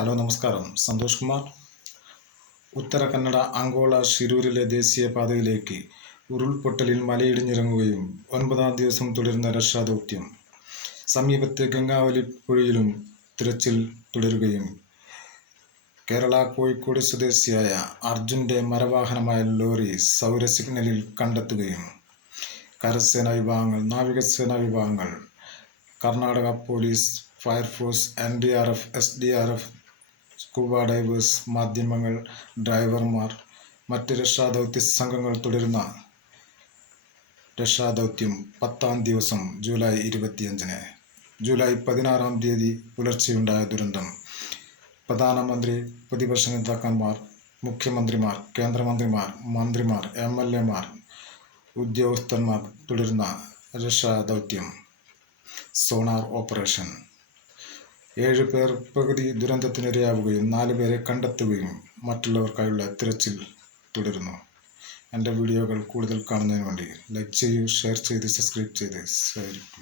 Hello നമസ്കാരം. Santhosh Kumar. Uttara Kannada Angola ഷിരൂരിലെ ദേശീയപാതയിലേക്ക് ഉരുൾപൊട്ടലിൽ മലയിടിഞ്ഞിറങ്ങുകയും 9-ാം ദിവസം തുടരുന്ന രക്ഷാദൗത്യം. സമീപത്തെ ഗംഗാവലി പുഴയിലും തിരച്ചിൽ തുടരുകയും കേരള കോഴിക്കോട് സ്വദേശിയായ അർജുൻ്റെ മരവാഹനമായ ലോറി സൗര സിഗ്നലിൽ കണ്ടെത്തുകയും കരസേനാ വിഭാഗങ്ങൾ, നാവികസേനാ വിഭാഗങ്ങൾ, Karnataka police, fire force, NDRF, SDRF, scuba divers, മാധ്യമങ്ങൾ, ഡ്രൈവർമാർ, മറ്റ് രക്ഷാദൗത്യ സംഘങ്ങൾ തുടരുന്ന രക്ഷാദൗത്യം 10-ാം ദിവസം ജൂലൈ 25-ന്. ജൂലൈ 16-ാം തീയതി പുലർച്ചെയുണ്ടായ ദുരന്തം. പ്രധാനമന്ത്രി, പ്രതിപക്ഷ നേതാക്കന്മാർ, മുഖ്യമന്ത്രിമാർ, കേന്ദ്രമന്ത്രിമാർ, മന്ത്രിമാർ, MLA മാർ, ഉദ്യോഗസ്ഥന്മാർ തുടരുന്ന രക്ഷാദൗത്യം. Sonar operation. 7 പേർ പകുതി ദുരന്തത്തിനിരയാവുകയും 4 പേരെ കണ്ടെത്തുകയും മറ്റുള്ളവർക്കായുള്ള തിരച്ചിൽ തുടരുന്നു. എൻ്റെ വീഡിയോകൾ കൂടുതൽ കാണുന്നതിന് വേണ്ടി ലൈക്ക് ചെയ്യൂ, ഷെയർ ചെയ്ത് സബ്സ്ക്രൈബ് ചെയ്ത് സഹകരിക്കൂ.